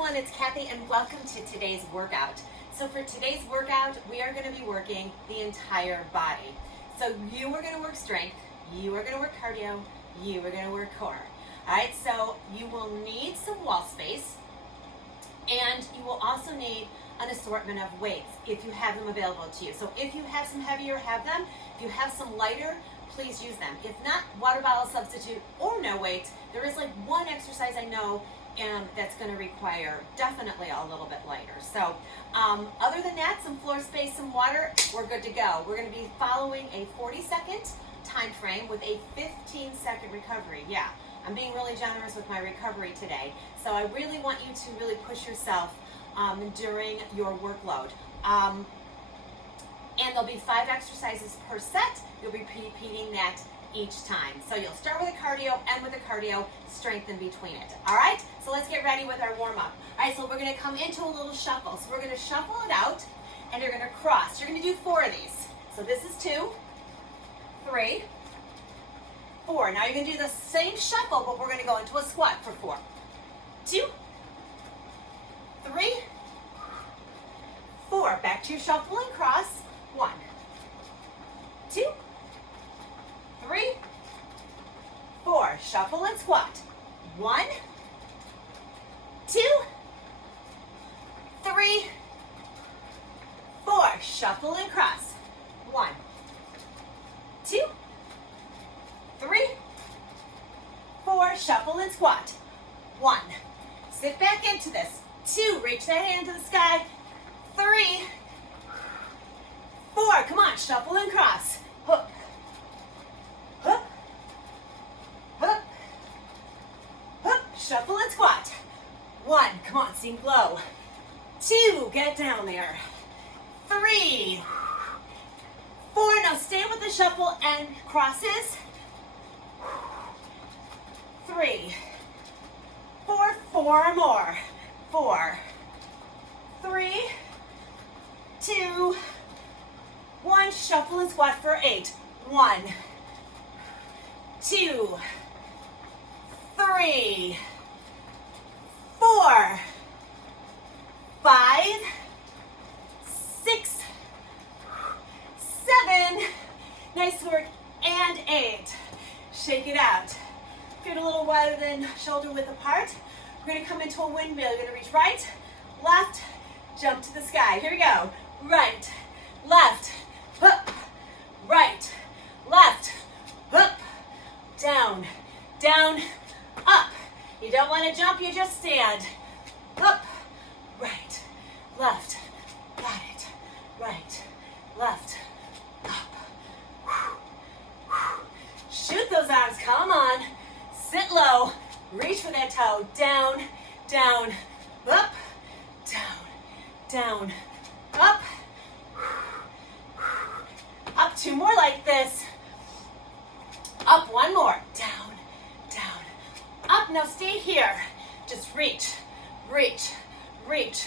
everyone, it's Kathy and welcome to today's workout. So for today's workout, we are going to be working the entire body. So you are going to work strength, you are going to work cardio, you are going to work core. All right, so you will need some wall space and you will also need an assortment of weights if you have them available to you. So if you have some heavier, have them. If you have some lighter, please use them. If not, water bottle substitute or no weights. There is like one exercise I know that's going to require definitely a little bit lighter. So other than that, some floor space, some water, we're good to go. We're going to be following a 40-second time frame with a 15-second recovery. Yeah, I'm being really generous with my recovery today. So I really want you to really push yourself during your workload. And there'll be 5 exercises per set. You'll be repeating that each time. So you'll start with a cardio, end with a cardio, strength in between it. All right? So let's get ready with our warm-up. All right, so we're going to come into a little shuffle. So we're going to shuffle it out, and you're going to cross. You're going to do 4 of these. So this is 2, 3, 4. Now you're going to do the same shuffle, but we're going to go into a squat for 4. 2, 3, 4. Back to your shuffle and cross. 1, 2, 3, 4. Shuffle and squat. 1, 2, 3, 4. Shuffle and cross. 1, 2, 3, 4. Shuffle and squat. 1. Sit back into this. 2. Reach that hand to the sky. 3, 4. Come on. Shuffle and cross. Hook. Hook. Hook. Hook. Shuffle and squat. 1. Come on. Sink low. 2. Get down there. 3, 4. Now stay with the shuffle and crosses. 3, 4. 4 more. 4, 3, 2, 1. Shuffle and squat for 8. 1, 2, 3, 4, 5, 6, 7. Nice work. And 8. Shake it out. Get a little wider than shoulder width apart. We're going to come into a windmill. You're going to reach right, left, jump to the sky. Here we go. Right, left, up, right, left, up, down, down, up. You don't want to jump, you just stand. Up, right, left, got it. Right, left, up. Shoot those arms, come on. Sit low, reach for that toe. Down, down, up, down, down, up. Up. 2 more like this. Up. 1 more. Down, down, up. Now stay here. Just reach, reach, reach,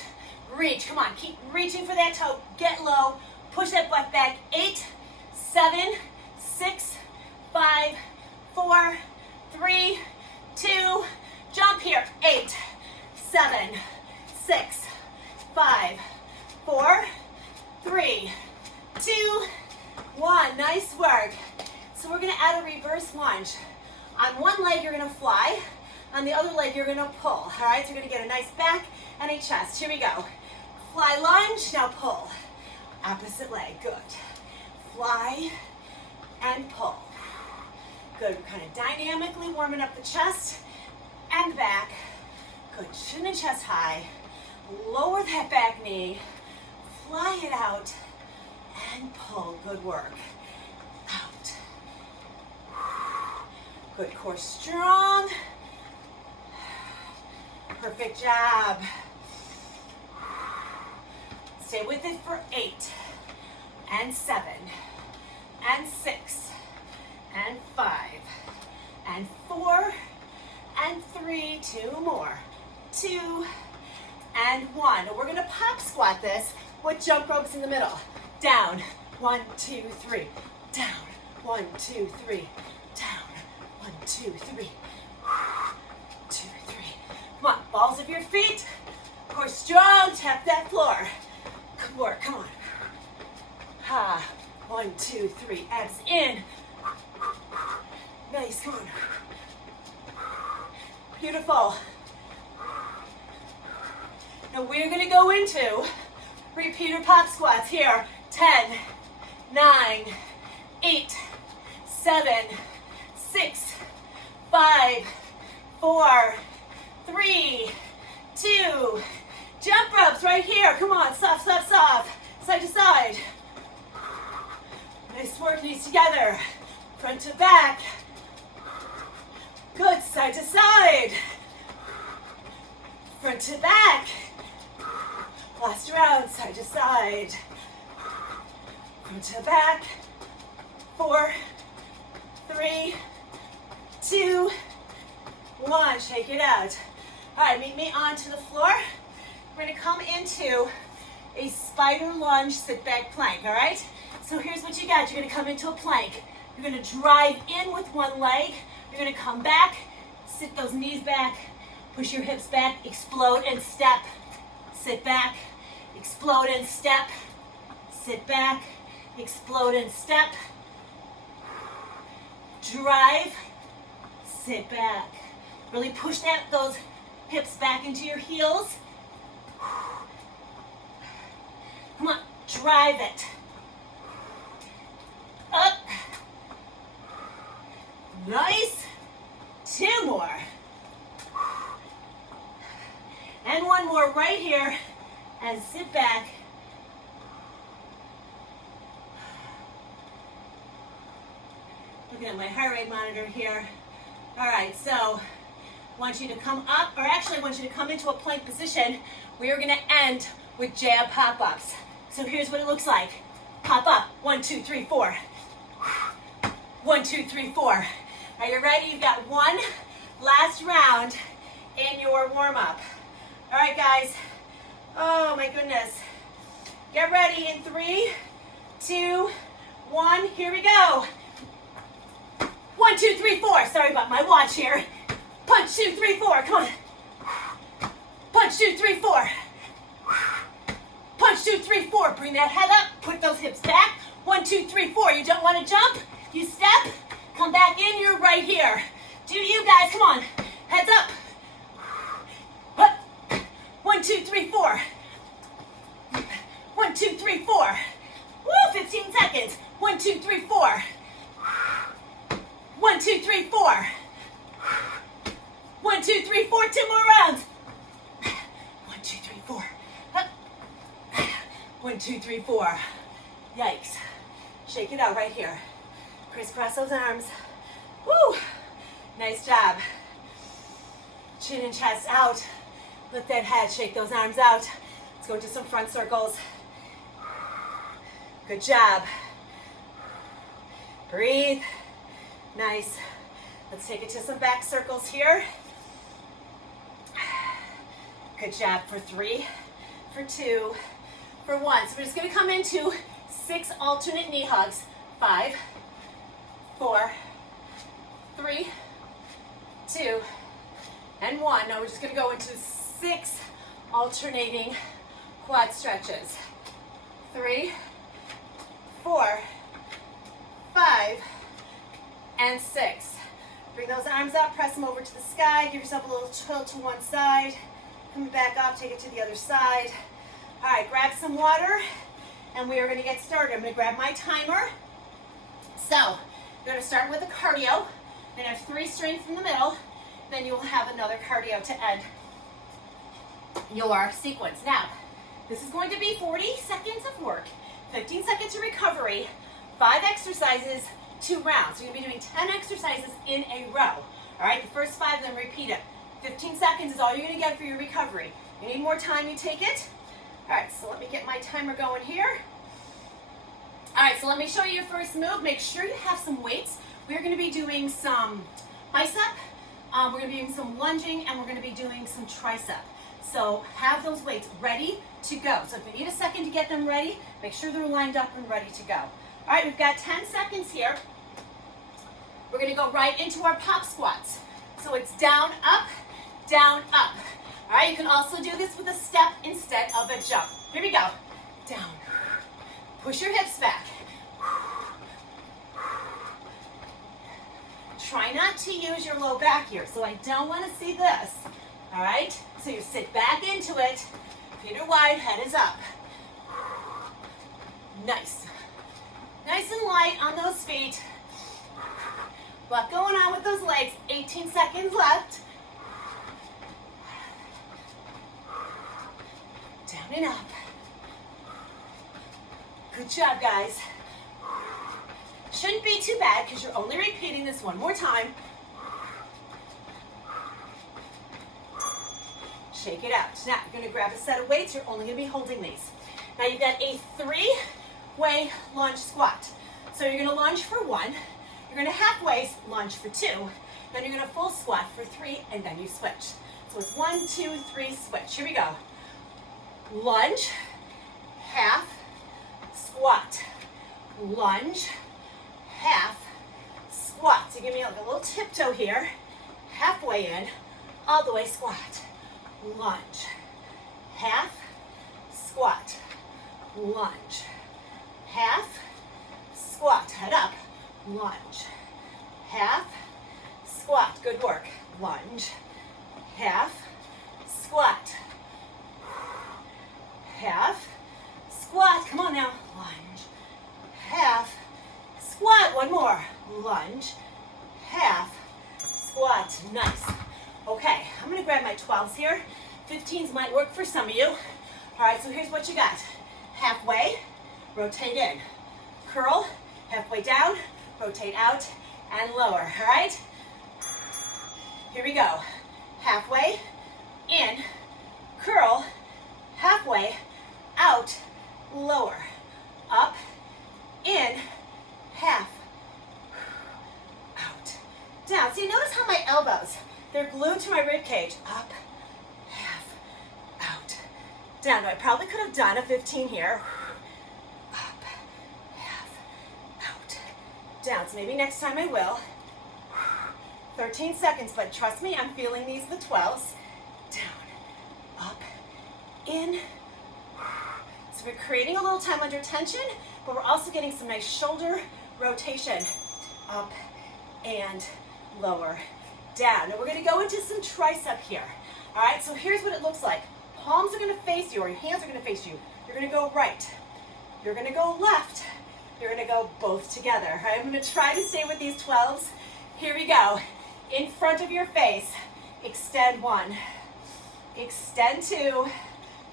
reach. Come on, keep reaching for that toe. Get low. Push that butt back. 8, 7, 6, 5, 4, 3, 2. Jump here. 8, 7, 6, 5, 4, 3, 2, 1. Nice work. So we're going to add a reverse lunge. On one leg, you're going to fly. On the other leg, you're going to pull. All right, so you're going to get a nice back and a chest. Here we go. Fly lunge, now pull. Opposite leg, good. Fly and pull. Good, we're kind of dynamically warming up the chest and the back. Good, chin and chest high. Lower that back knee. Fly it out and pull. Good work. Out. Good, core strong. Perfect job. Stay with it for 8 and 7 and 6 and 5 and 4 and 3. 2 more. 2 and 1. We're going to pop squat this with jump ropes in the middle. Down. 1, 2, 3. Down. 1, 2, 3. Down. 1, 2, 3. 2, 3. Come on, balls of your feet. Core strong, tap that floor. Good work, come on. Ha, 1, 2, 3, abs in. Nice, come on. Beautiful. Now we're gonna go into repeater pop squats here. 10, 9, 8, 7, 6, 5, 4, 3, 2, jump ropes right here. Come on, soft, soft, soft. Side to side. Nice work, knees together. Front to back. Good, side to side. Front to back. Last round, side to side. Front to back. 4, 3, 2, 1. Shake it out. All right, meet me onto the floor. We're gonna come into a spider lunge sit back plank, all right? So here's what you got. You're gonna come into a plank. You're gonna drive in with one leg. You're gonna come back, sit those knees back, push your hips back, explode and step. Sit back, explode and step. Sit back, explode and step. Drive, sit back. Really push those hips back into your heels. Come on, drive it. Up. Nice. 2 more. And 1 more right here. And sit back. Looking at my heart rate monitor here. All right, so I want you to come up, or actually I want you to come into a plank position. We are gonna end with jab pop-ups. So here's what it looks like. Pop up, 1, 2, 3, 4. 1, 2, 3, 4. Are you ready? You've got 1 last round in your warm-up. All right, guys. Oh my goodness. Get ready in 3, 2, 1. Here we go. 1, 2, 3, 4. Sorry about my watch here. Punch, 2, 3, 4. Come on. Punch, 2, 3, 4. Punch, 2, 3, 4. Bring that head up. Put those hips back. 1, 2, 3, 4. You don't want to jump. You step. Come back in. You're right here. Do you guys? Come on. Heads up. 1, 2, 3, 4. 1, 2, 3, 4. Woo, 15 seconds. 1, 2, 3, 4. 1, 2, 3, 4. 1, 2, 3, 4. 2 more rounds. 1, 2, 3, 4. 1, 2, 3, 4. Yikes. Shake it out right here. Crisscross those arms. Woo. Nice job. Chin and chest out. Lift that head. Shake those arms out. Let's go into some front circles. Good job. Breathe. Nice. Let's take it to some back circles here. Good job for 3, for 2, for 1. So we're just going to come into 6 alternate knee hugs. 5, 4, 3, 2, and 1. Now we're just going to go into 6 alternating quad stretches. 3, 4, 5, and 6. Bring those arms up, press them over to the sky, give yourself a little tilt to one side. Coming back up, take it to the other side. All right, grab some water, and we are gonna get started. I'm gonna grab my timer. So, we're gonna start with a cardio. We're gonna have 3 strength in the middle, then you will have another cardio to end your sequence. Now, this is going to be 40 seconds of work, 15 seconds of recovery, 5 exercises, 2 rounds. So you're gonna be doing 10 exercises in a row. All right, the first 5, then repeat it. 15 seconds is all you're gonna get for your recovery. You need more time, you take it. All right, so let me get my timer going here. All right, so let me show you your first move. Make sure you have some weights. We're gonna be doing some bicep, we're gonna be doing some lunging, and we're gonna be doing some tricep. So have those weights ready to go. So if you need a second to get them ready, make sure they're lined up and ready to go. All right, we've got 10 seconds here. We're gonna go right into our pop squats. So it's down, up, down, up. All right, you can also do this with a step instead of a jump. Here we go. Down. Push your hips back. Try not to use your low back here, so I don't want to see this. All right, so you sit back into it. Feet are wide, head is up. Nice. Nice and light on those feet. A lot going on with those legs. 18 seconds left. Down and up. Good job, guys. Shouldn't be too bad because you're only repeating this one more time. Shake it out. Now, you're going to grab a set of weights. You're only going to be holding these. Now, you've got a 3-way lunge squat. So you're going to lunge for 1. You're going to halfway lunge for 2. Then you're going to full squat for 3, and then you switch. So it's 1, 2, 3, switch. Here we go. Lunge, half, squat. Lunge, half, squat. So give me like a little tiptoe here. Halfway in, all the way squat. Lunge, half, squat. Lunge, half, squat. Head up. Lunge, half, squat. Good work. Lunge, half, squat. Half, squat. Come on now. Lunge, half, squat. One more. Lunge, half, squat. Nice. Okay, I'm going to grab my 12s here. 15s might work for some of you. All right, so here's what you got. Halfway, rotate in. Curl, halfway down, rotate out, and lower. All right? Here we go. Halfway, in, curl, halfway, out, lower, up, in, half, out, down. See, notice how my elbows, they're glued to my rib cage. Up, half, out, down. Now, I probably could have done a 15 here. Up, half, out, down. So maybe next time I will. 13 seconds, but trust me, I'm feeling these, the 12s. Down, up, in. So we're creating a little time under tension, but we're also getting some nice shoulder rotation. Up and lower, down. Now we're gonna go into some tricep here. All right, so here's what it looks like. Palms are gonna face you, or your hands are gonna face you. You're gonna go right. You're gonna go left. You're gonna go both together. All right, I'm gonna try to stay with these 12s. Here we go. In front of your face, extend 1. Extend 2.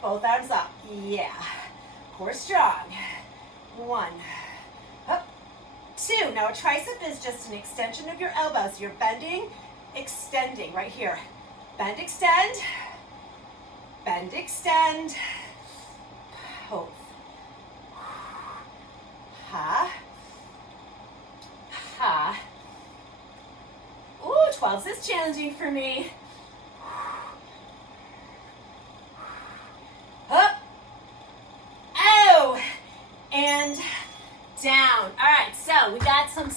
Both arms up. Yeah. Core strong. 1. Up. 2. Now a tricep is just an extension of your elbows. You're bending, extending right here. Bend, extend. Bend, extend. Both. Ha. Ha. Ooh, 12s is challenging for me. Up. Oh. And down. All right, so we got some,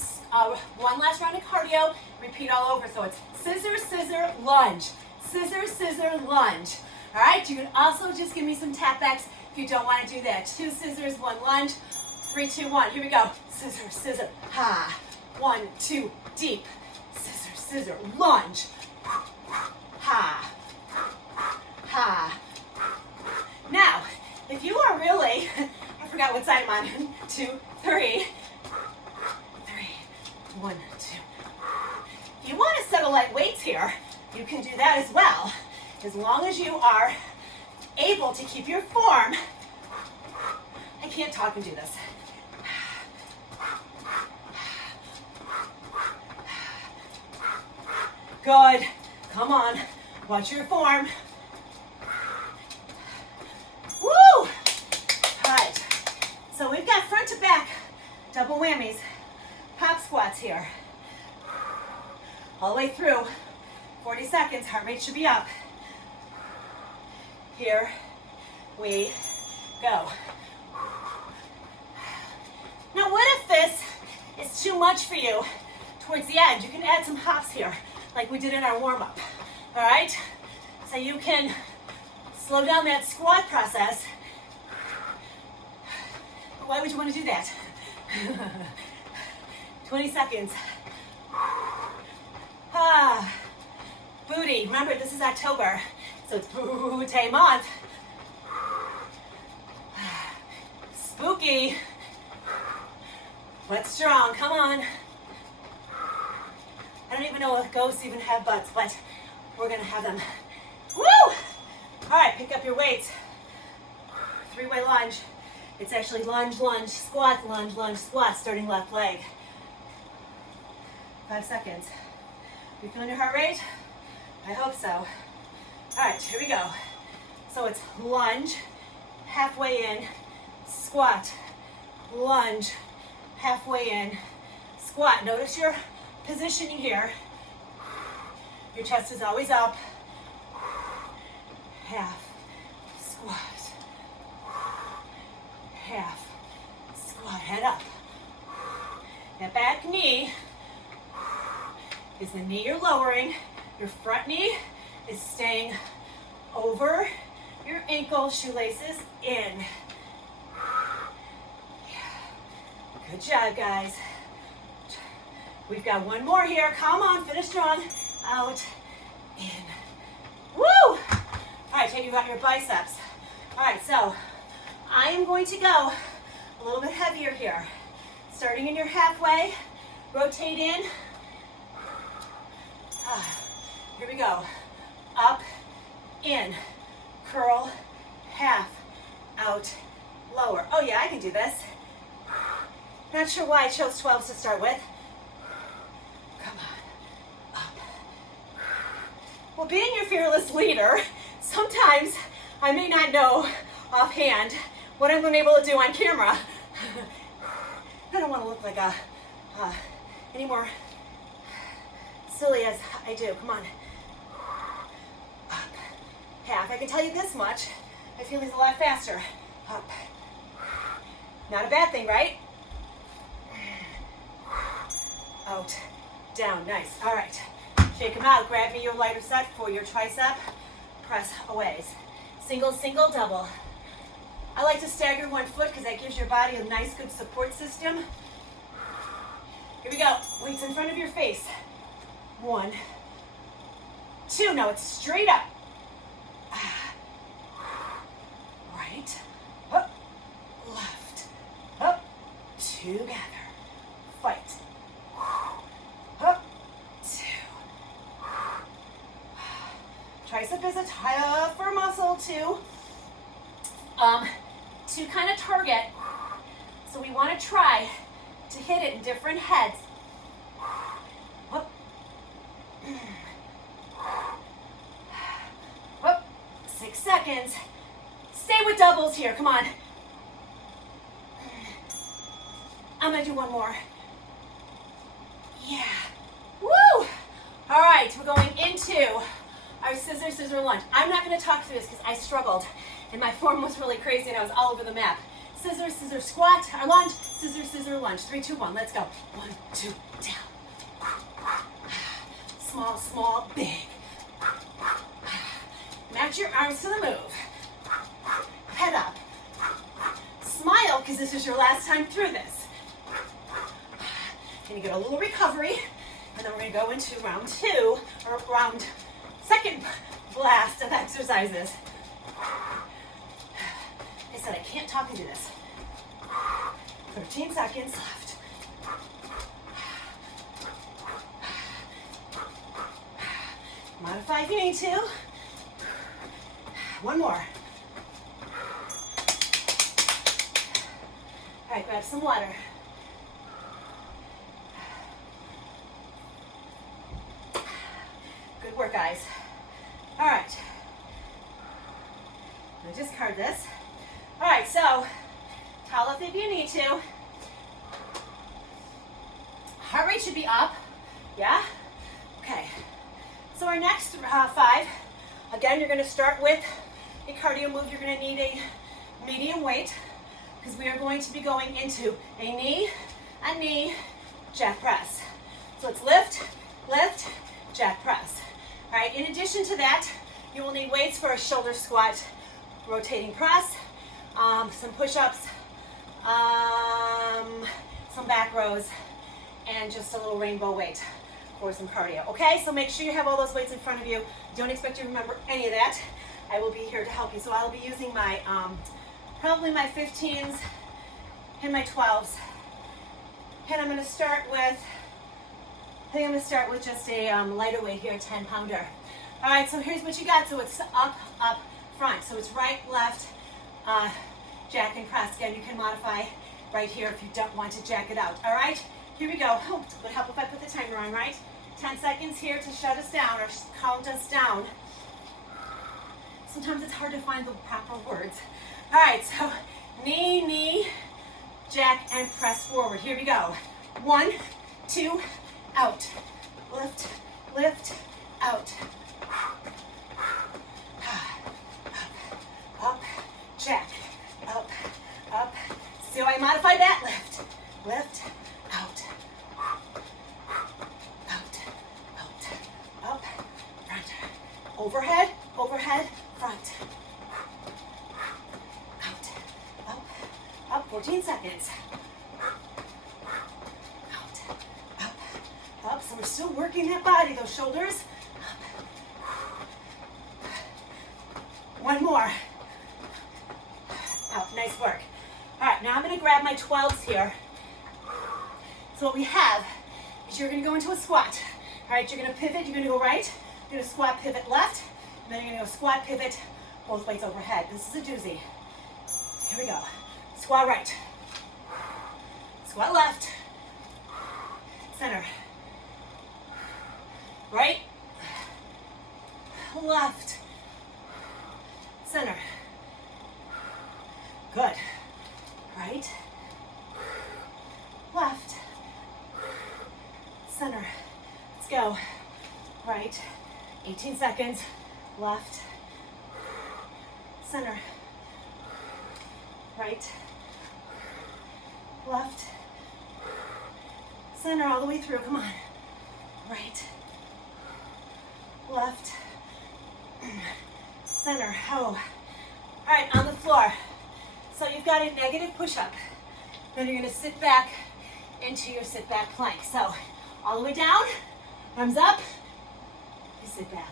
one last round of cardio. Repeat all over. So it's scissor, scissor, lunge. Scissor, scissor, lunge. All right, you can also just give me some tap backs if you don't want to do that. 2 scissors, 1 lunge. 3, 2, 1. Here we go. Scissor, scissor. Ha. 1, 2, deep. Scissor, scissor, lunge. Ha. Ha. Now, if you are really, I forgot what side I'm on. 2, 3. 3, 1, 2. If you want to settle light weights here, you can do that as well. As long as you are able to keep your form. I can't talk and do this. Good. Come on. Watch your form. Woo! All right. So we've got front to back double whammies. Pop squats here. All the way through. 40 seconds. Heart rate should be up. Here we go. Now what if this is too much for you towards the end? You can add some hops here like we did in our warm-up. All right? So you can slow down that squat process. Why would you want to do that? 20 seconds. Booty. Remember, this is October, so it's booty month. Spooky, but strong. Come on. I don't even know if ghosts even have butts, but we're gonna have them. Woo! All right, pick up your weights. 3-way lunge. It's actually lunge, lunge, squat, lunge, lunge, squat, starting left leg. 5 seconds. You feeling your heart rate? I hope so. All right, here we go. So it's lunge, halfway in, squat, lunge, halfway in, squat. Notice your positioning here. Your chest is always up. Half, squat, half, squat, head up. That back knee is the knee you're lowering. Your front knee is staying over your ankle, shoelaces in. Good job, guys. We've got one more here. Come on, finish strong. Out, in. Woo! All right, take you got your biceps. All right, so I am going to go a little bit heavier here. Starting in your halfway, rotate in. Here we go. Up, in, curl, half, out, lower. Oh yeah, I can do this. Not sure why I chose 12s to start with. Come on, up. Well, being your fearless leader, sometimes I may not know offhand what I'm going to be able to do on camera. I don't want to look like any more silly as I do. Come on. Up. Half. I can tell you this much. I feel these a lot faster. Up. Not a bad thing, right? Out. Down. Nice. All right. Shake them out. Grab me your lighter set for your tricep. Press away. Single, single, double. I like to stagger one foot because that gives your body a nice, good support system. Here we go. Weights in front of your face. 1, 2. Now it's straight up. Right. Up. Left. Up. Together. Fight. Up. 2. Tricep is a tougher muscle to kind of target. So we want to try to hit it in different heads. Up. Up. 6 seconds. Stay with doubles here. Come on. I'm going to do one more. Yeah. Woo! All right, we're going into our scissor lunge. I'm not going to talk through this because I struggled and my form was really crazy and I was all over the map. Scissor, scissor, squat, or lunge, scissor, scissor, lunge. 3, 2, 1. Let's go. 1, 2, down. Small, small, big. Match your arms to the move. Head up. Smile because this is your last time through this. Gonna get a little recovery, and then we're gonna go into round 2, or round second blast of exercises. I said I can't talk and do this. 13 seconds left. Modify if you need to. One more. All right, grab some water. Good work, guys. All right. I'm gonna discard this. All right, so towel up if you need to. Heart rate should be up. Yeah? Okay. So our next 5, again, you're gonna start with a cardio move. You're gonna need a medium weight because we are going to be going into a knee, jack press. So it's lift, jack press. All right, in addition to that, you will need weights for a shoulder squat rotating press, some push-ups, some back rows, and just a little rainbow weight for some cardio. Okay, so make sure you have all those weights in front of you. Don't expect you to remember any of that. I will be here to help you. So I'll be using my, probably my 15s and my 12s. And I'm gonna start with, just a lighter weight here, 10-pounder. All right, so here's what you got. So it's up, up, front. So it's right, left, jack and press. Again, you can modify right here if you don't want to jack it out. All right, here we go. Oh, it would help if I put the timer on, right? 10 seconds here to shut us down or count us down. Sometimes it's hard to find the proper words. All right, so knee, knee, jack, and press forward. Here we go. 1, 2, out. Lift, lift, out. Up, jack, up, up. See how I modified that? Lift, lift, out. Out, out, up, front. Overhead, overhead, front. Out, up, up, 14 seconds. Out, up, up. So we're still working that body, those shoulders. Up. One more. Out, nice work. All right, now I'm gonna grab my 12s here. So what we have is you're gonna go into a squat. All right, you're gonna pivot, you're gonna go right, you're gonna squat, pivot left, and then you're gonna go squat, pivot, both weights overhead. This is a doozy. Here we go. Squat right, squat left, center, right, left, center. Good. Right, left, center. Let's go. Right, 18 seconds. Left, center. Right, left, center, all the way through. Come on. Right, left, center. Oh. All right, on the floor. So you've got a negative push-up. Then you're gonna sit back into your sit back plank. So all the way down, arms up, you sit back.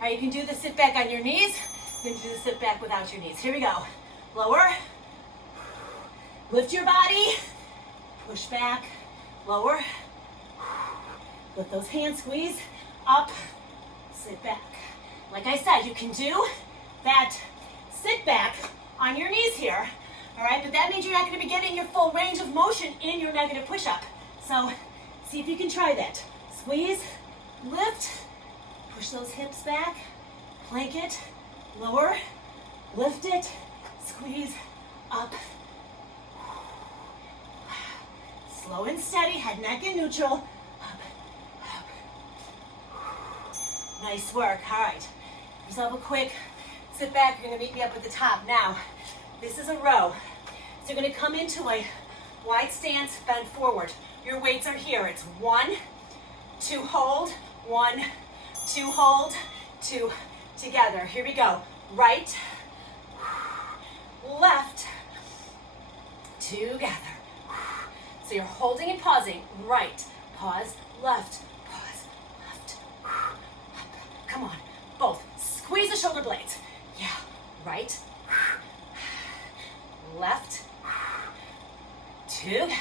All right, you can do the sit back on your knees. You can do the sit back without your knees. Here we go. Lower, lift your body, push back, lower, lift those hands, squeeze, up, sit back. Like I said, you can do that sit back on your knees here, all right? But that means you're not gonna be getting your full range of motion in your negative push-up. So see if you can try that. Squeeze, lift, push those hips back, plank it, lower, lift it, squeeze, up. Slow and steady, head, neck, and neutral. Up, up. Nice work, all right. Give yourself a quick sit back. You're gonna meet me up at the top. Now, this is a row. So you're gonna come into a wide stance, bend forward. Your weights are here. It's 1, 2, hold, 1, 2, hold, 2, together. Here we go. Right, left, together. So you're holding and pausing. Right, pause, left, pause, left. Up. Come on, both. Squeeze the shoulder blades. Yeah, right, left, together.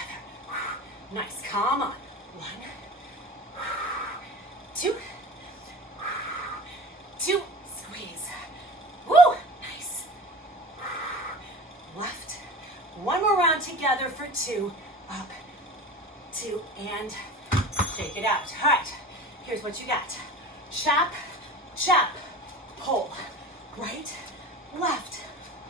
Nice, come on. 1, 2, 2, squeeze. Woo, nice. Left, one more round together for 2, up, 2, and shake it out. All right, here's what you got. Chop, chop, pull. Right, left,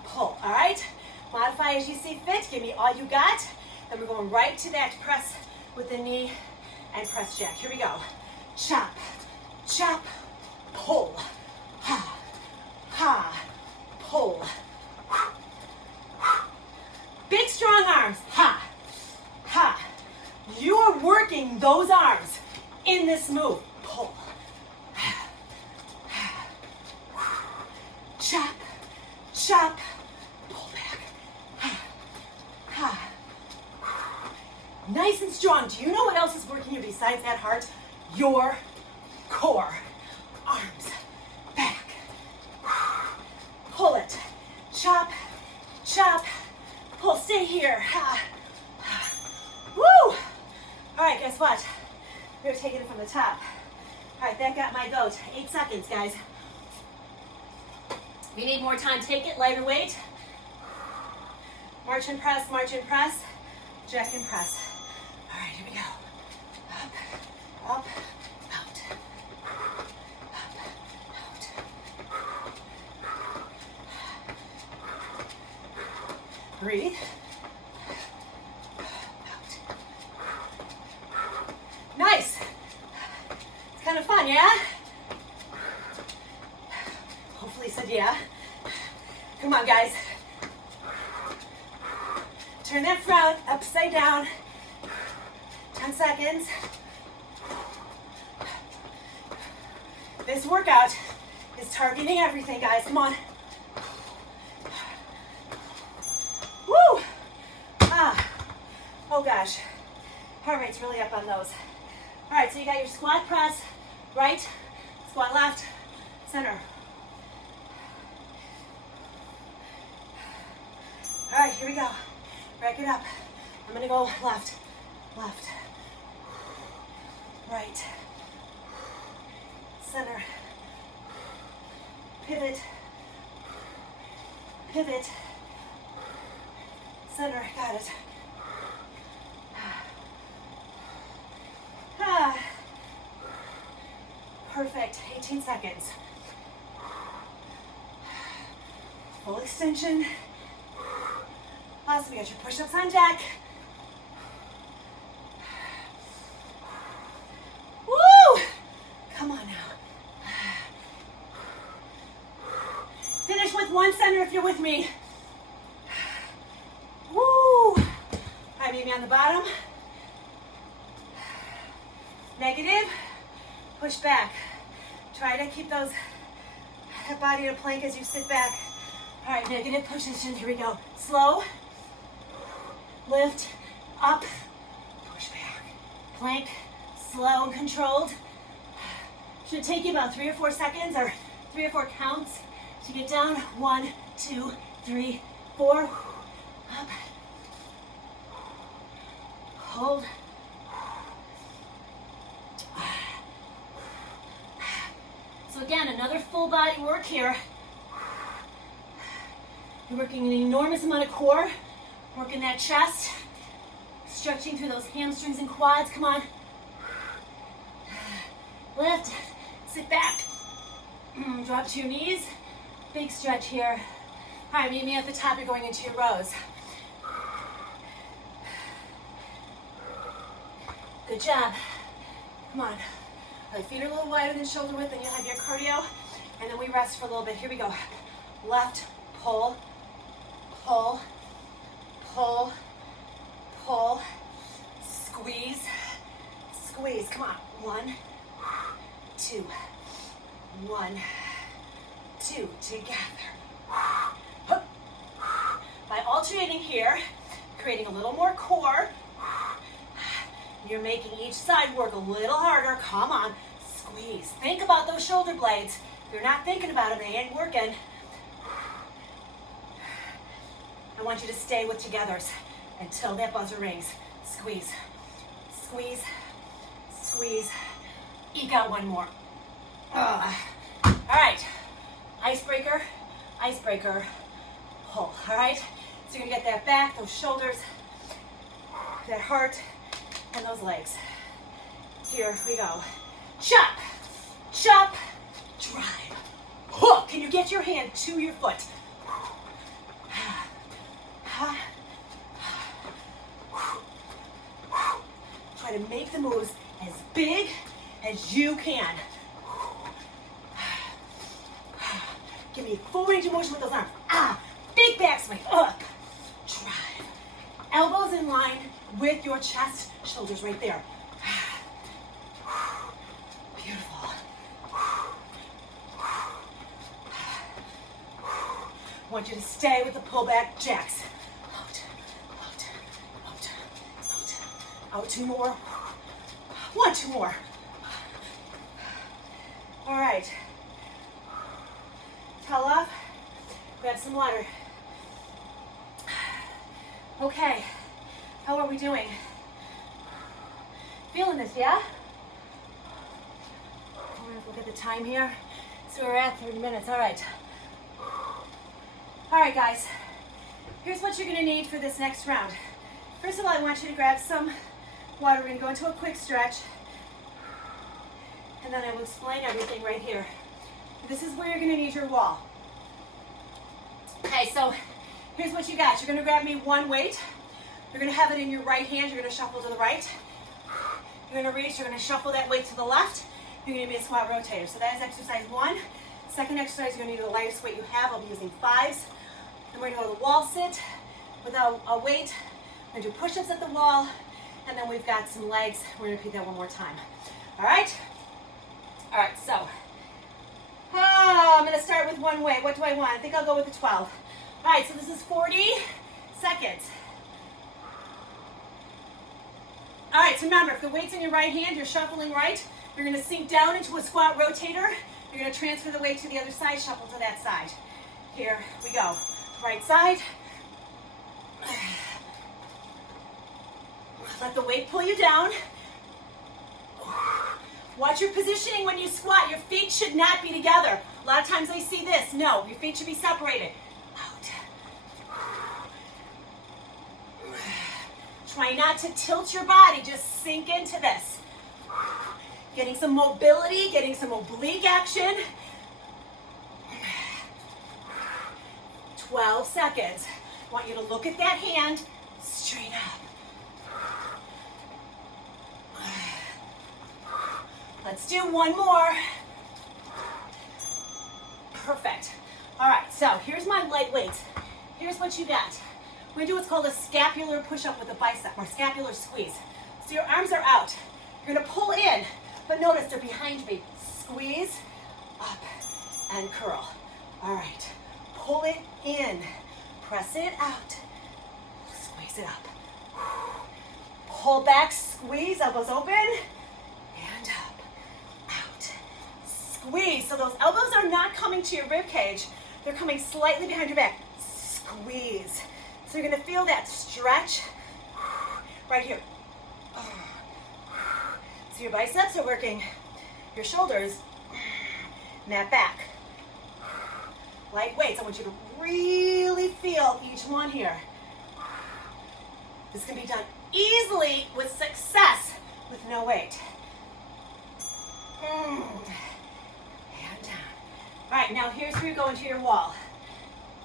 pull. All right, modify as you see fit. Give me all you got. Then we're going right to that press with the knee and press jack. Here we go. Chop, chop, pull. Ha, ha, pull. Big strong arms. Ha, ha. You are working those arms in this move. Pull. Chop, chop, pull back. Nice and strong. Do you know what else is working here besides that heart? Your core. Arms, back. Pull it. Chop, chop, pull. Stay here. Woo! All right, guess what? We're taking it from the top. All right, that got my goat. 8 seconds, guys. If you need more time, take it. Lighter weight. March and press, jack and press. All right, here we go. Up, up, out. Up, out. Breathe. Out. Nice. It's kind of fun, yeah? Hopefully you said yeah. Come on, guys. Turn that front upside down. 10 seconds. This workout is targeting everything, guys. Come on. Woo! Oh gosh. Heart rate's really up on those. All right, so you got your squat press, right, squat left, center. All right, here we go. Rack it up. I'm gonna go left, right, center, pivot, center, got it. Perfect, 18 seconds. Full extension. Awesome, we got your push-ups on deck. Woo! Come on now. Finish with one center if you're with me. Woo! All right, meet me on the bottom. Negative, push back. Try to keep that body in a plank as you sit back. All right, negative pushes, here we go. Slow. Lift, up, push back. Plank, slow and controlled. Should take you about 3 or 4 seconds or 3 or 4 counts to get down. 1, 2, 3, 4. Up. Hold. So again, another full body work here. You're working an enormous amount of core. Working that chest, stretching through those hamstrings and quads. Come on. Lift, sit back, drop to your knees. Big stretch here. All right, meet me at the top. You're going into your rows. Good job. Come on. All right, feet are a little wider than shoulder width, and you'll have your cardio. And then we rest for a little bit. Here we go. Left, pull, pull, pull, pull, squeeze, squeeze. Come on. 1, 2, 1, 2. Together. By alternating here, creating a little more core, you're making each side work a little harder. Come on. Squeeze. Think about those shoulder blades. If you're not thinking about them, they ain't working. I want you to stay with togethers until that buzzer rings. Squeeze, squeeze, squeeze. Eke out one more. All right, icebreaker, icebreaker, pull. All right, so you're gonna get that back, those shoulders, that heart, and those legs. Here we go. Chop, chop, drive, hook. Can you get your hand to your foot? Try to make the moves as big as you can. Give me full range of motion with those arms. Big backswing, up, drive. Elbows in line with your chest, shoulders right there. Beautiful. I want you to stay with the pullback jacks. Out, out, out, out. Out, 2 more. 1, 2 more. All right. Towel off. Grab some water. Okay. How are we doing? Feeling this, yeah? We're gonna look at the time here. So we're at 30 minutes. All right. All right, guys. Here's what you're gonna need for this next round. First of all, I want you to grab some water. We're gonna go into a quick stretch. And then I will explain everything right here. This is where you're gonna need your wall. Okay, so here's what you got. You're gonna grab me one weight. You're gonna have it in your right hand. You're gonna shuffle to the right. You're gonna reach, you're gonna shuffle that weight to the left. You're gonna need a squat rotator. So that is exercise 1. Second exercise, you're gonna need the lightest weight you have. I'll be using 5s. And we're gonna go to the wall sit without a weight. We're gonna do push-ups at the wall. And then we've got some legs. We're gonna repeat that one more time. All right? All right, so I'm gonna start with one weight. What do I want? I think I'll go with the 12. All right, so this is 40 seconds. All right, so remember, if the weight's in your right hand, you're shuffling right. You're gonna sink down into a squat rotator. You're gonna transfer the weight to the other side, shuffle to that side. Here we go. Right side. Let the weight pull you down. Watch your positioning when you squat. Your feet should not be together. A lot of times I see this. No, your feet should be separated. Out. Try not to tilt your body. Just sink into this. Getting some mobility, getting some oblique action. 12 seconds. I want you to look at that hand straight up. Let's do one more. Perfect. All right, so here's my light weight. Here's what you got. We're gonna do what's called a scapular push-up with a bicep, or scapular squeeze. So your arms are out. You're gonna pull in, but notice they're behind me. Squeeze, up, and curl. All right, pull it in, press it out, squeeze it up. Pull back, squeeze, elbows open, and up. Squeeze. So those elbows are not coming to your rib cage. They're coming slightly behind your back. Squeeze. So you're going to feel that stretch right here. So your biceps are working, your shoulders, and that back. Light weights. I want you to really feel each one here. This can be done easily with success with no weight. All right, now here's where you're going to your wall.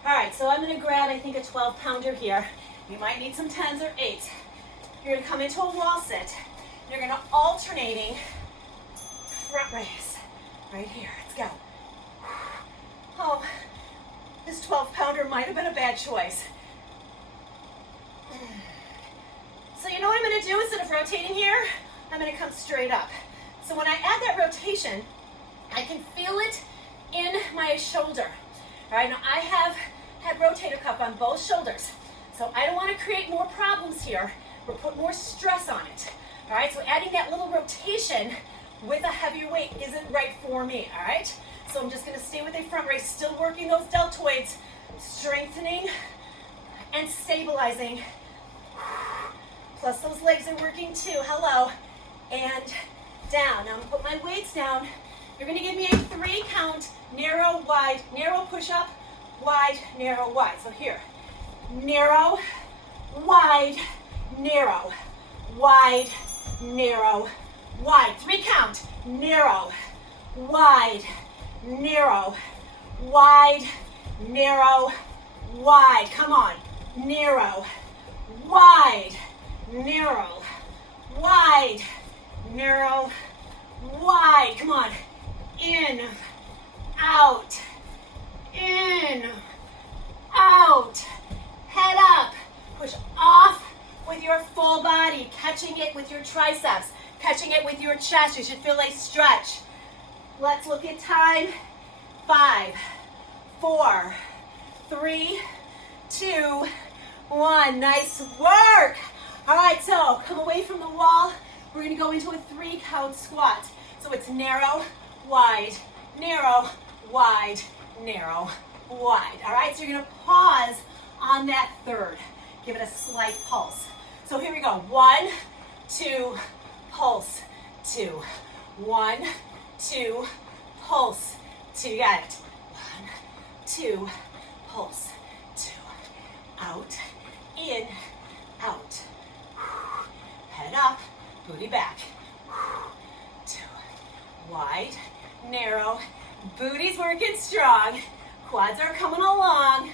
All right, so I'm gonna grab, I think, a 12-pounder here. You might need some 10s or 8s. You're gonna come into a wall sit. You're gonna alternating front raise. Right here, let's go. Oh, this 12-pounder might have been a bad choice. So you know what I'm gonna do instead of rotating here? I'm gonna come straight up. So when I add that rotation, I can feel it in my shoulder. All right, now I have had rotator cuff on both shoulders. So I don't want to create more problems here or put more stress on it. All right, so adding that little rotation with a heavier weight isn't right for me, all right? So I'm just gonna stay with a front raise, still working those deltoids, strengthening and stabilizing. Plus those legs are working too, hello. And down, now I'm gonna put my weights down. You're gonna give me a 3-count, narrow, wide, narrow push-up, wide, narrow, wide. So here, narrow, wide, narrow, wide, narrow, wide. 3-count, narrow, wide, narrow, wide, narrow, wide. Come on, narrow, wide, narrow, wide, narrow, wide. Come on. In, out, head up, push off with your full body, catching it with your triceps, catching it with your chest. You should feel a stretch. Let's look at time. 5, 4, 3, 2, 1. Nice work. All right, so come away from the wall. We're gonna go into a 3-count squat. So it's narrow, wide, narrow, wide, narrow, wide. All right, so you're gonna pause on that third. Give it a slight pulse. So here we go. 1, 2, pulse, 2. 1, 2, pulse, 2. You got it. 1, 2, pulse, 2. Out, in, out. Head up, booty back. 2. Wide, narrow. Booty's working strong. Quads are coming along.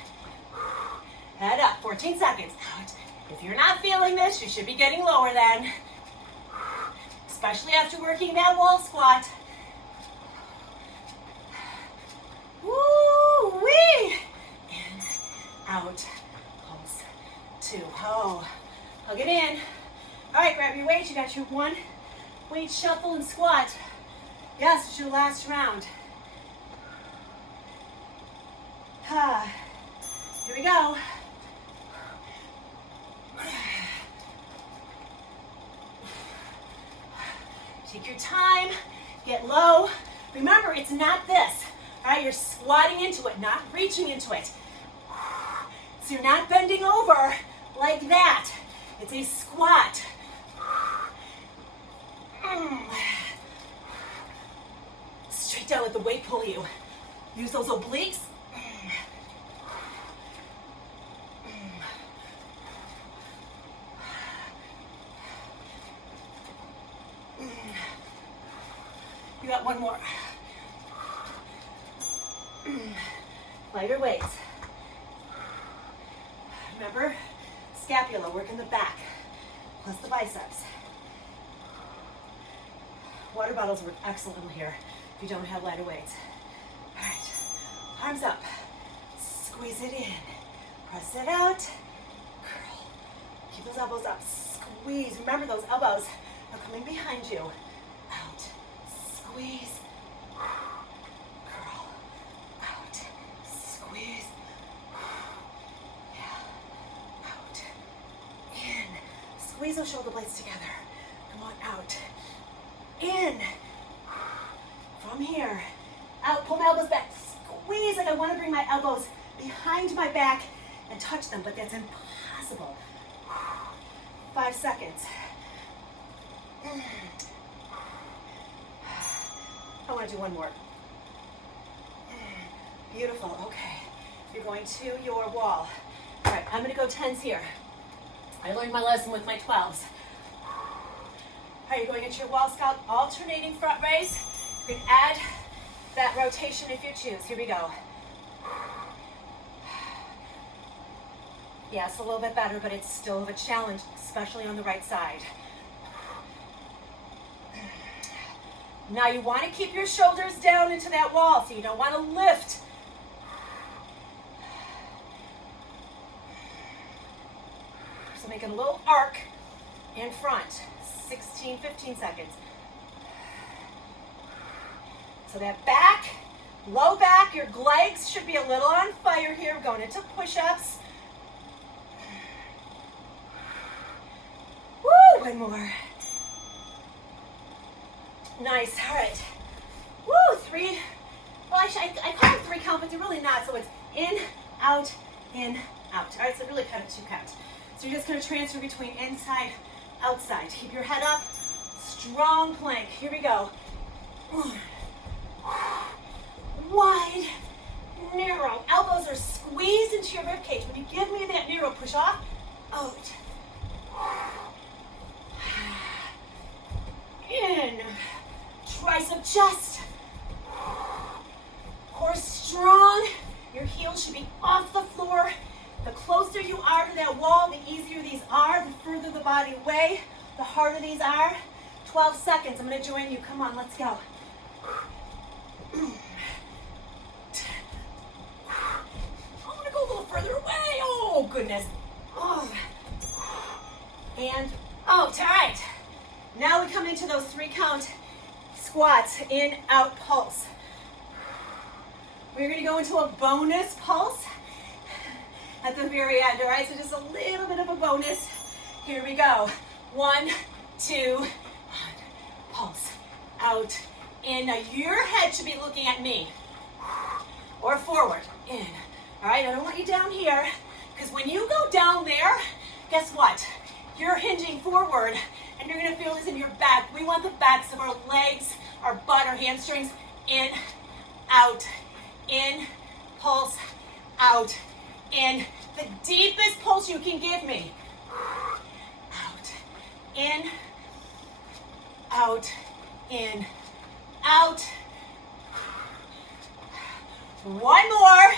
Head up, 14 seconds. Out. If you're not feeling this, you should be getting lower then. Especially after working that wall squat. Woo-wee! In, out, pulse, 2. Oh, hug it in. All right, grab your weight. You got your 1 weight shuffle and squat. Yes, it's your last round. Here we go. Take your time, get low. Remember, it's not this. All right, you're squatting into it, not reaching into it. So you're not bending over like that. It's a squat. Straight down, let the weight pull you. Use those obliques. You got one more. Lighter weights. Remember, scapula, work in the back, plus the biceps. Water bottles work excellently here if you don't have lighter weights. All right, arms up. Squeeze it in. Press it out. Curl. Keep those elbows up. Squeeze. Remember, those elbows are coming behind you. Out. Squeeze. Curl. Out. Squeeze. Yeah. Out. In. Squeeze those shoulder blades together. Come on, out. In. From here. Out. Pull my elbows back. Squeeze like I want to bring my elbows behind my back and touch them, but that's impossible. 5 seconds. I want to do one more. Beautiful. Okay. You're going to your wall. All right, I'm going to go 10s here. I learned my lesson with my 12s. All right, you're going into your wall scout, alternating front raise. You can add that rotation if you choose. Here we go. Yeah, it's a little bit better, but it's still a challenge, especially on the right side. Now you want to keep your shoulders down into that wall, so you don't want to lift. So make it a little arc in front. 16, 15 seconds. So that back, low back, your legs should be a little on fire here. We're going into push-ups. Woo, one more. Nice, all right. Woo, 3. Well, actually, I call it 3 count, but they're really not. So it's in, out, out. All right, so really kind of 2 count. So you're just going to transfer between inside, outside. Keep your head up, strong plank. Here we go. Wide, narrow. Elbows are squeezed into your rib cage. When you give me that narrow push off, out. In. Tricep chest. Core strong. Your heels should be off the floor. The closer you are to that wall, the easier these are. The further the body away, the harder these are. 12 seconds. I'm going to join you. Come on, let's go. I want to go a little further away. Oh, goodness. Oh. And out. All right. Now we come into those 3 count squats, in, out, pulse. We're going to go into a bonus pulse. at the very end, all right? So just a little bit of a bonus. Here we go. 1, 2, 1. Pulse. Out. In. Now your head should be looking at me. Or forward. In. All right, I don't want you down here, because when you go down there, guess what? You're hinging forward, and you're gonna feel this in your back. We want the backs of our legs, our butt, our hamstrings. In, out, in, pulse, out, in. The deepest pulse you can give me. Out, in, out, in, out. One more.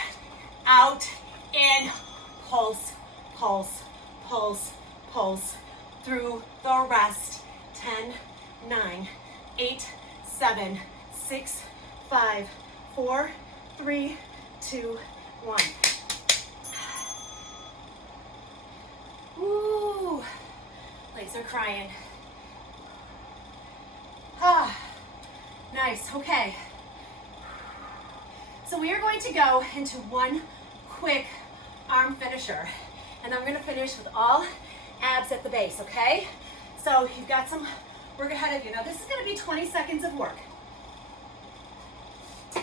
Out, in, pulse, pulse, pulse, pulse. Through the rest. 10, 9, 8, 7, 6, 5, 4, 3, 2, 1. Woo! Legs are crying. Ah, nice. Okay. So we are going to go into one quick arm finisher, and then we're going to finish with all abs at the base. Okay? So you've got some work ahead of you. Now this is going to be 20 seconds of work.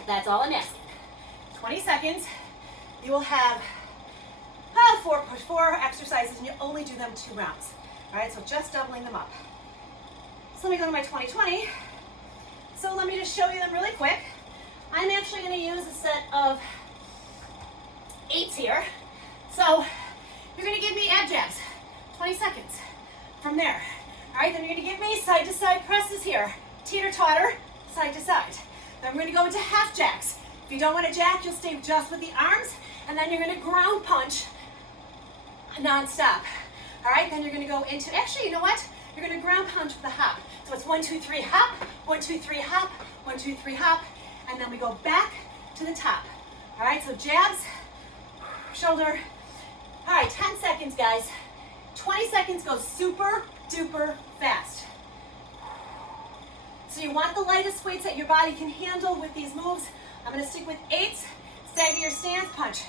That's all I'm asking. 20 seconds. You will have four exercises, and you only do them 2 rounds. All right, so just doubling them up. So let me go to my 20-20. So let me just show you them really quick. I'm actually going to use a set of 8s here. So you're going to give me ab jabs, 20 seconds from there. All right, then you're going to give me side-to-side presses here, teeter-totter, side to side. Then we're going to go into half jacks. If you don't want to jack, you'll stay just with the arms, and then you're going to ground punch non-stop. All right, then you're going to go into, actually, you know what? You're going to ground punch with the hop. So it's 1, 2, 3, hop, 1, 2, 3, hop, 1, 2, 3, hop, and then we go back to the top. All right, so jabs, shoulder. All right, 10 seconds, guys. 20 seconds goes super duper fast. So you want the lightest weights that your body can handle with these moves. I'm going to stick with 8s. Stagger your stance, punch.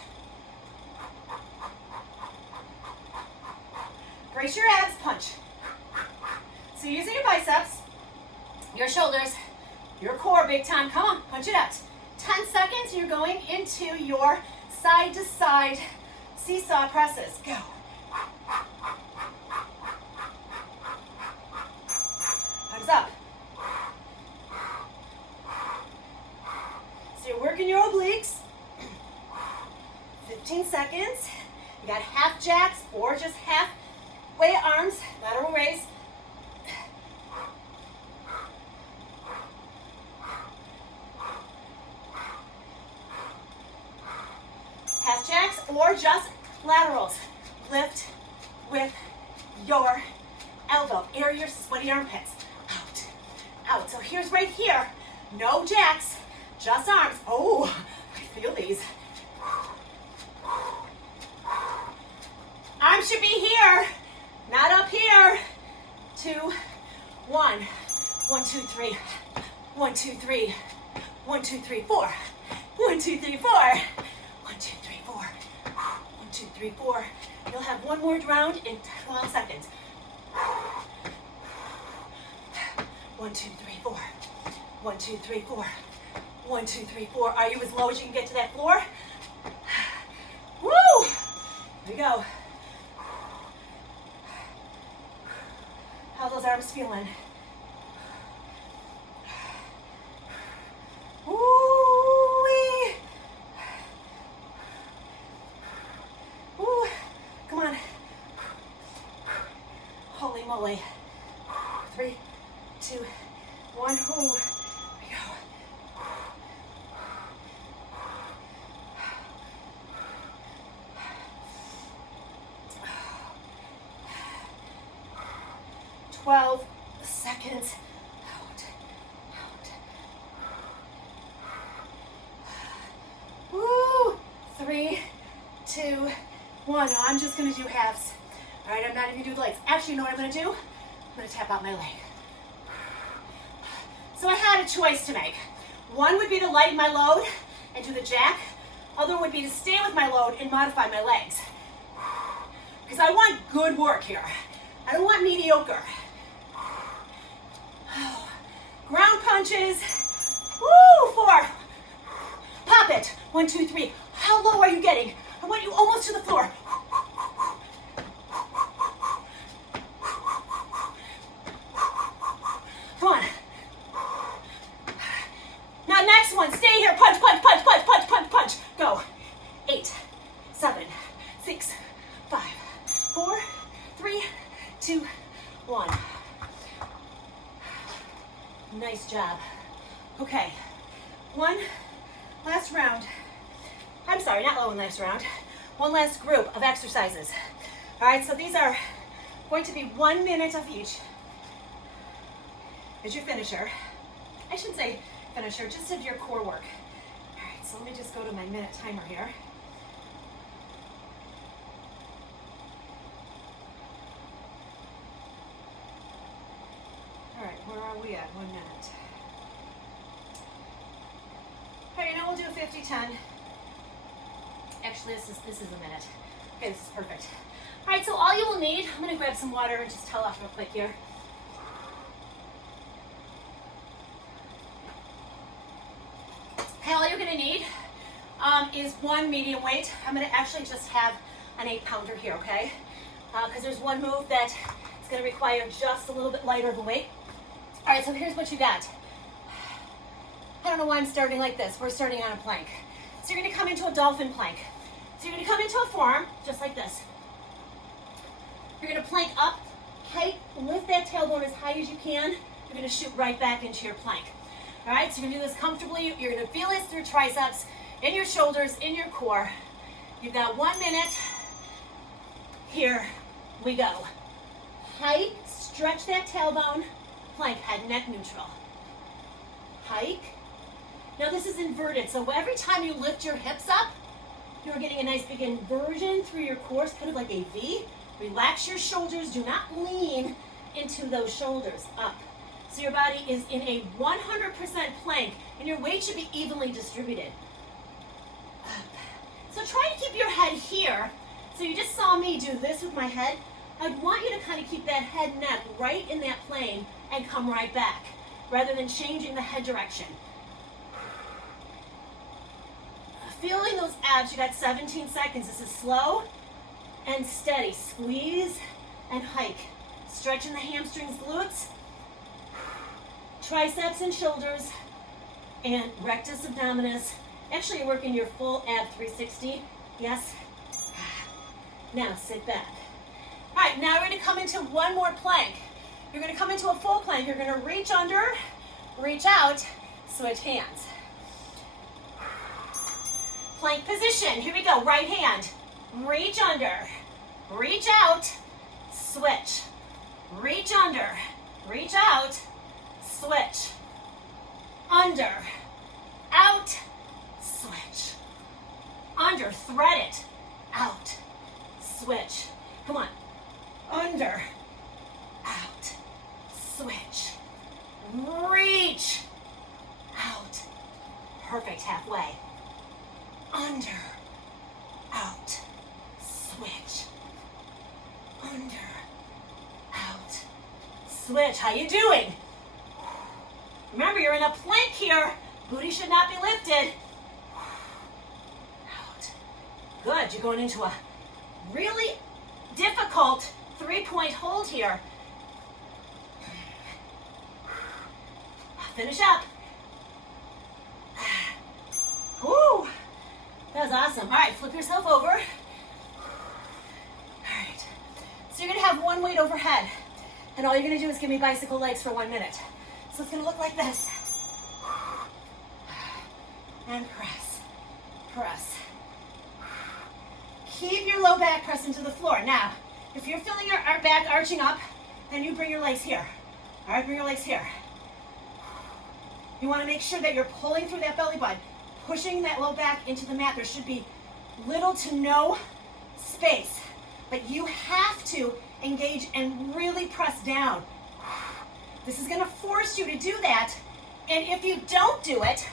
Brace your abs, punch. So you're using your biceps, your shoulders, your core big time. Come on, punch it out. 10 seconds, you're going into your side to side seesaw presses. Go. Arms up. So you're working your obliques. 15 seconds. You got half jacks or just half way arms, lateral raise. Half jacks or just laterals. Lift with your elbow. Air your sweaty armpits. Out, out. So here's right here. No jacks, just arms. Oh, I feel these. Arms should be here, not up here. 2, 1. 1, 2, 3. 1, 2, 3. 1, 2, 3, 4. 1, 2, 3, 4. 1, 2, 3, 4. 1, 2, 3, 4. You'll have one more round in 12 seconds. 1, 2, 3, 4. 1, 2, 3, 4. 1, 2, 3, 4. Are you as low as you can get to that floor? Woo! Here we go. How are those arms feeling? Ooh-wee. Ooh, come on. Holy moly. 3, 2, 1. Ooh, here we go. 12 seconds. Out, out. Woo! 3, 2, 1. No, I'm just going to do halves. All right, I'm not even going to do legs. Actually, you know what I'm going to do? I'm going to tap out my leg. So I had a choice to make. One would be to lighten my load and do the jack. Other would be to stay with my load and modify my legs. because I want good work here. I don't want mediocre. Ground punches. Woo, 4. Pop it. 1, 2, 3. How low are you getting? I want you almost to the floor. Come on. Now next one, stay here. Punch, punch, punch, punch, punch, punch, punch. Go. 8, 7, 6, 5, 4, 3, 2, 1. Nice job. Okay. One last round. I'm sorry, not one last round. One last group of exercises. All right, so these are going to be 1 minute of each. Is your finisher. I should say finisher, just of your core work. All right, so let me just go to my minute timer here. All right, where are we at? 1 minute. All right, now we'll do a 50-10. Actually, this is a minute. Okay, this is perfect. All right, so all you will need, I'm gonna grab some water and just towel off real quick here. Okay, all you're gonna need is 1 medium weight. I'm gonna actually just have an 8-pounder here, okay? Because there's one move that is gonna require just a little bit lighter of a weight. All right, so here's what you got. I don't know why I'm starting like this. We're starting on a plank. So you're gonna come into a dolphin plank. So you're gonna come into a forearm, just like this. You're gonna plank up, height, lift that tailbone as high as you can. You're gonna shoot right back into your plank. All right, so you're gonna do this comfortably. You're gonna feel it through triceps, in your shoulders, in your core. You've got 1 minute. Here we go. Hike, stretch that tailbone, plank, head, neck neutral. Hike. Now this is inverted, so every time you lift your hips up, you're getting a nice big inversion through your core, kind of like a V. Relax your shoulders, do not lean into those shoulders, up. So your body is in a 100% plank, and your weight should be evenly distributed. Up. So try to keep your head here. So you just saw me do this with my head. I'd want you to kind of keep that head neck right in that plane and come right back, rather than changing the head direction. Feeling those abs, you got 17 seconds. This is slow and steady. Squeeze and hike. Stretching the hamstrings, glutes, triceps and shoulders, and rectus abdominis. Actually, you're working your full ab 360. Yes? Now sit back. All right, now we're gonna come into one more plank. You're gonna come into a full plank. You're gonna reach under, reach out, switch hands. Plank position, here we go, right hand. Reach under, reach out, switch. Reach under, reach out, switch. Under, out, switch. Under, thread it, out, switch. Come on. Under, out, switch. Reach, out. Perfect, halfway. Under, out, switch. Under, out, switch. How you doing? Remember, you're in a plank here. Booty should not be lifted. Out. Good. You're going into a really difficult 3-point hold here. Finish up. Woo. That was awesome. All right, flip yourself over. All right. So you're going to have one weight overhead. And all you're going to do is give me bicycle legs for 1 minute. So it's going to look like this. And press. Press. Keep your low back pressed into the floor. Now, if you're feeling your back arching up, then you bring your legs here. All right, bring your legs here. You want to make sure that you're pulling through that belly button, pushing that low back into the mat. There should be little to no space, but you have to engage and really press down. This is going to force you to do that, and if you don't do it,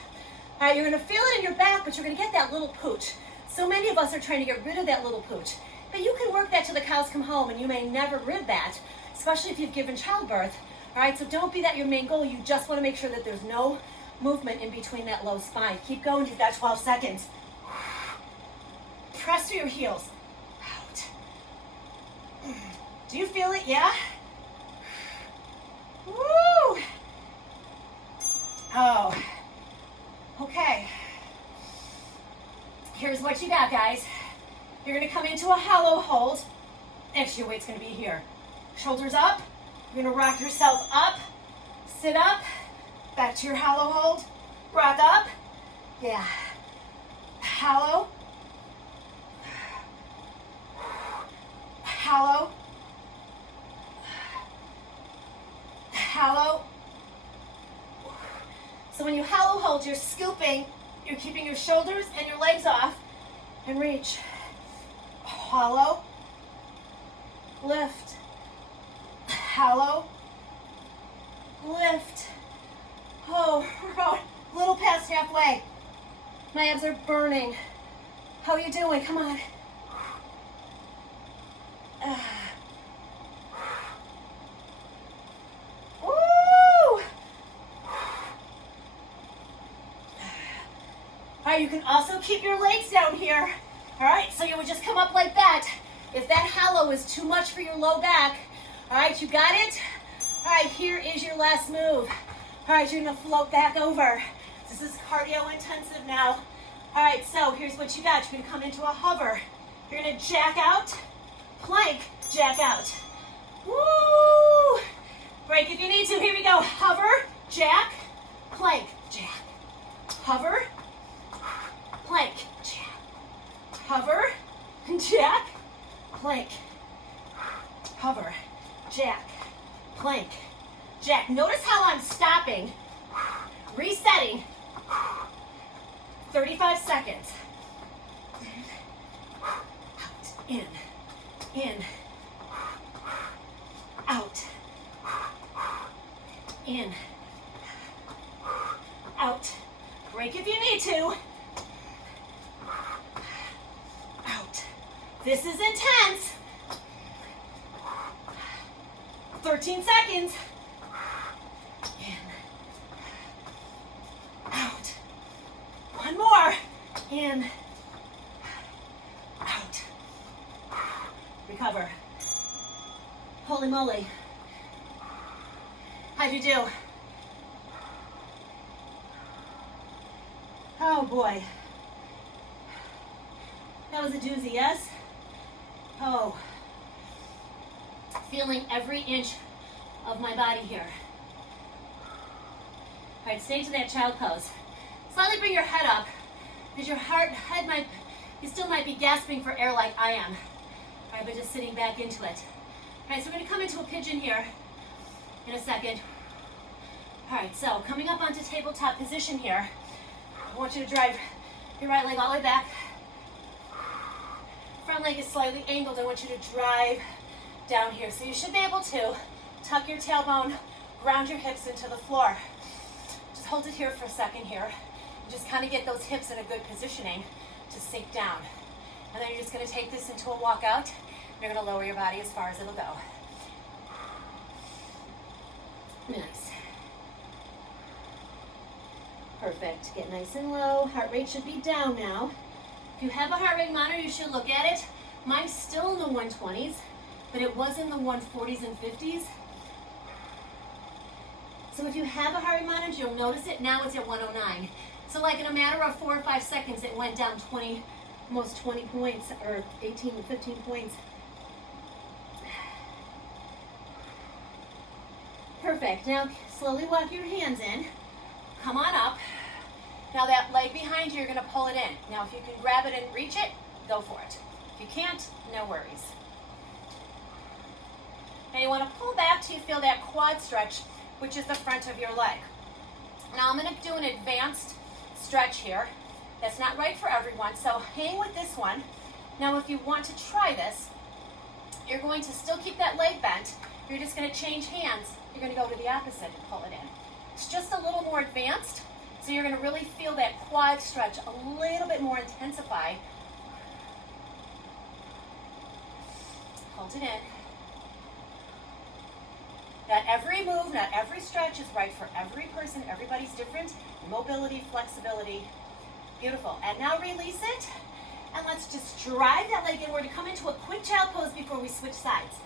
you're going to feel it in your back, but you're going to get that little pooch. So many of us are trying to get rid of that little pooch, but you can work that till the cows come home, and you may never rid that, especially if you've given childbirth. All right, so don't be that your main goal. You just want to make sure that there's no movement in between that low spine. Keep going. You've got 12 seconds. Press through your heels. Out. Do you feel it? Yeah? Woo! Oh. Okay. Here's what you got, guys. You're going to come into a hollow hold. Actually, your weight's going to be here. Shoulders up. You're going to rock yourself up. Sit up. Back to your hollow hold. Rock up. Yeah. Hollow. Hollow. Hollow. So when you hollow hold, you're scooping. You're keeping your shoulders and your legs off. And reach. Hollow. Lift. Hollow. Lift. Oh, we're a little past halfway. My abs are burning. How are you doing? Come on. Woo! All right, you can also keep your legs down here. All right, so you would just come up like that. If that hollow is too much for your low back, all right, you got it? All right, here is your last move. All right, you're gonna float back over. This is cardio intensive now. All right, so here's what you got. You're gonna come into a hover. You're gonna jack out, plank, jack out. Woo! Break if you need to. Here we go. Hover, jack, plank, jack. Hover, plank, jack. Hover, jack, plank. Hover, jack, plank, jack. Notice how I'm stopping, resetting. 35 seconds. Out, in, out, in, out. Break if you need to. Out. This is intense. 13 seconds. In. Out. One more. In. Out. Recover. Holy moly. How'd you do? Oh boy. That was a doozy, yes? Oh. Feeling every inch of my body here. All right, stay to that child pose. Slightly bring your head up, because your head might, you still might be gasping for air like I am. All right, but just sitting back into it. All right, so we're gonna come into a pigeon here in a second. All right, so coming up onto tabletop position here. I want you to drive your right leg all the way back. Front leg is slightly angled. I want you to drive down here. So you should be able to tuck your tailbone, ground your hips into the floor. Just hold it here for a second here. And just kind of get those hips in a good positioning to sink down. And then you're just going to take this into a walkout. You're going to lower your body as far as it'll go. Nice. Perfect. Get nice and low. Heart rate should be down now. If you have a heart rate monitor, you should look at it. Mine's still in the 120s, but it was in the 140s and 50s. So if you have a heart rate monitor, you'll notice it. Now it's at 109. So like in a matter of 4 or 5 seconds, it went down 20, almost 20 points, or 18 to 15 points. Perfect. Now slowly walk your hands in. Come on up. Now that leg behind you, you're going to pull it in. Now if you can grab it and reach it, go for it. If you can't, no worries. And you want to pull back till you feel that quad stretch, which is the front of your leg. Now I'm going to do an advanced stretch here. That's not right for everyone, so hang with this one. Now if you want to try this, you're going to still keep that leg bent. You're just going to change hands. You're going to go to the opposite and pull it in. It's just a little more advanced, so you're going to really feel that quad stretch a little bit more intensify. Hold it in. Not every move, not every stretch is right for every person. Everybody's different. Mobility, flexibility. Beautiful. And now release it. And let's just drive that leg inward to come into a quick child pose before we switch sides.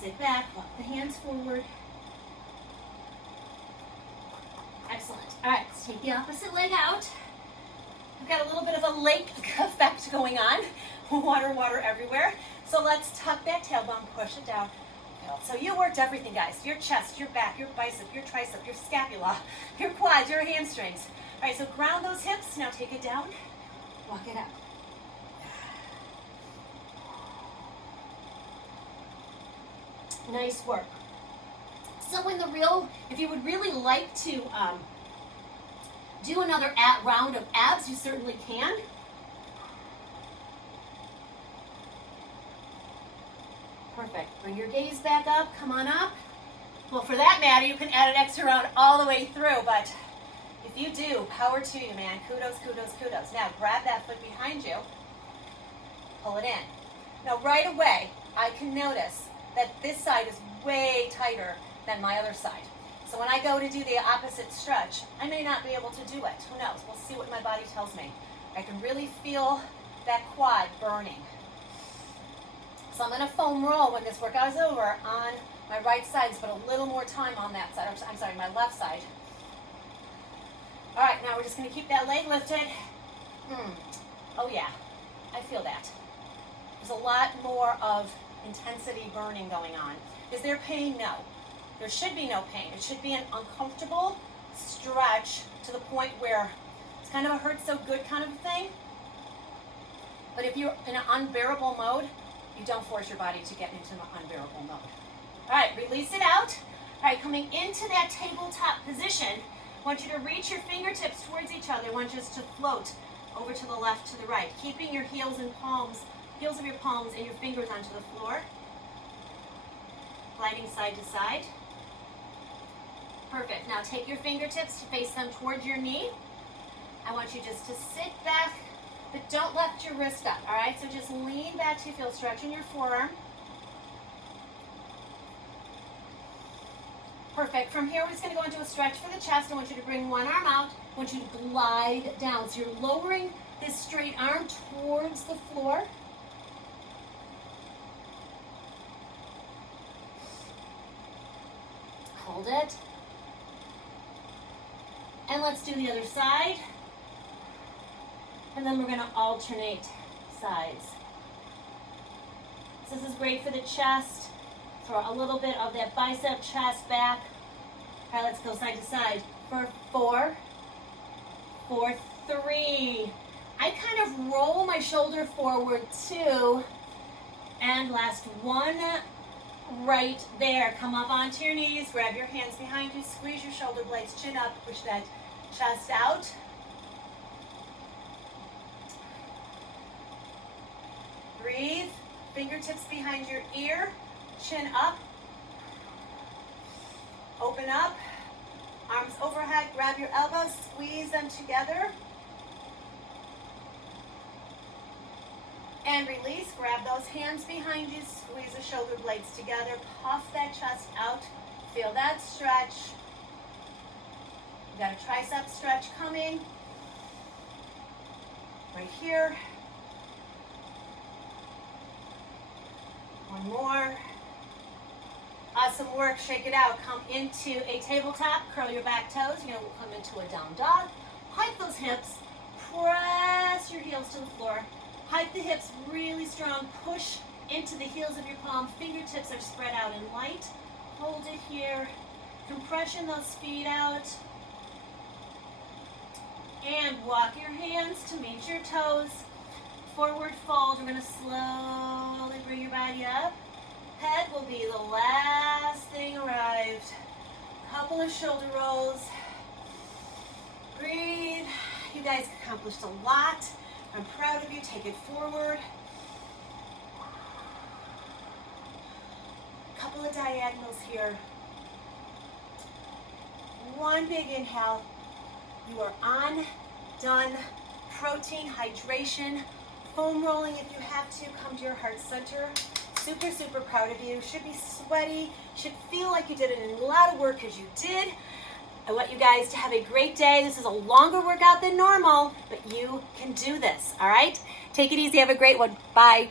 Sit back, walk the hands forward. Excellent. All right, let's take the opposite leg out. We've got a little bit of a lake effect going on. Water everywhere. So let's tuck that tailbone, push it down. So you worked everything, guys. Your chest, your back, your bicep, your tricep, your scapula, your quads, your hamstrings. All right, so ground those hips. Now take it down. Walk it up. Nice work. So if you would really like to do another round of abs, you certainly can. Perfect. Bring your gaze back up. Come on up. Well, for that matter, you can add an extra round all the way through, but if you do, power to you, man. Kudos, kudos, kudos. Now, grab that foot behind you. Pull it in. Now, right away, I can notice that this side is way tighter than my other side. So when I go to do the opposite stretch, I may not be able to do it. Who knows? We'll see what my body tells me. I can really feel that quad burning. So I'm going to foam roll when this workout is over on my right side, but a little more time on that side. I'm sorry, my left side. All right, now we're just going to keep that leg lifted. Oh yeah, I feel that. There's a lot more of intensity burning going on. Is there pain? No. There should be no pain. It should be an uncomfortable stretch to the point where it's kind of a hurt so good kind of thing. But if you're in an unbearable mode, you don't force your body to get into an unbearable mode. All right, release it out. All right, coming into that tabletop position, I want you to reach your fingertips towards each other. I want you just to float over to the left, to the right, keeping your heels of your palms and your fingers onto the floor. Gliding side to side. Perfect. Now take your fingertips to face them towards your knee. I want you just to sit back, but don't lift your wrist up, all right? So just lean back to feel stretch in your forearm. Perfect. From here, we're just going to go into a stretch for the chest. I want you to bring one arm out. I want you to glide down. So you're lowering this straight arm towards the floor. Hold it. And let's do the other side. And then we're going to alternate sides. So this is great for the chest, for a little bit of that bicep, chest, back. All right, let's go side to side for 4, for 3. I kind of roll my shoulder forward 2. And last one, right there. Come up onto your knees, grab your hands behind you, squeeze your shoulder blades, chin up, push that chest out. Breathe, fingertips behind your ear, chin up. Open up, arms overhead, grab your elbows, squeeze them together. And release, grab those hands behind you, squeeze the shoulder blades together, puff that chest out, feel that stretch. We've got a tricep stretch coming, right here. One more. Awesome work, shake it out. Come into a tabletop, curl your back toes. You're gonna come into a down dog. Hike those hips, press your heels to the floor. Hike the hips really strong, push into the heels of your palm. Fingertips are spread out and light. Hold it here. Compression those feet out. And walk your hands to meet your toes. Forward fold. We're going to slowly bring your body up. Head will be the last thing arrived. Couple of shoulder rolls. Breathe. You guys accomplished a lot. I'm proud of you. Take it forward. Couple of diagonals here. One big inhale. You are on, done. Protein, hydration, foam rolling if you have to. Come to your heart center. super, super proud of you. Should be sweaty, should feel like you did a lot of work because you did. I want you guys to have a great day. This is a longer workout than normal, but you can do this, all right? Take it easy. Have a great one. Bye.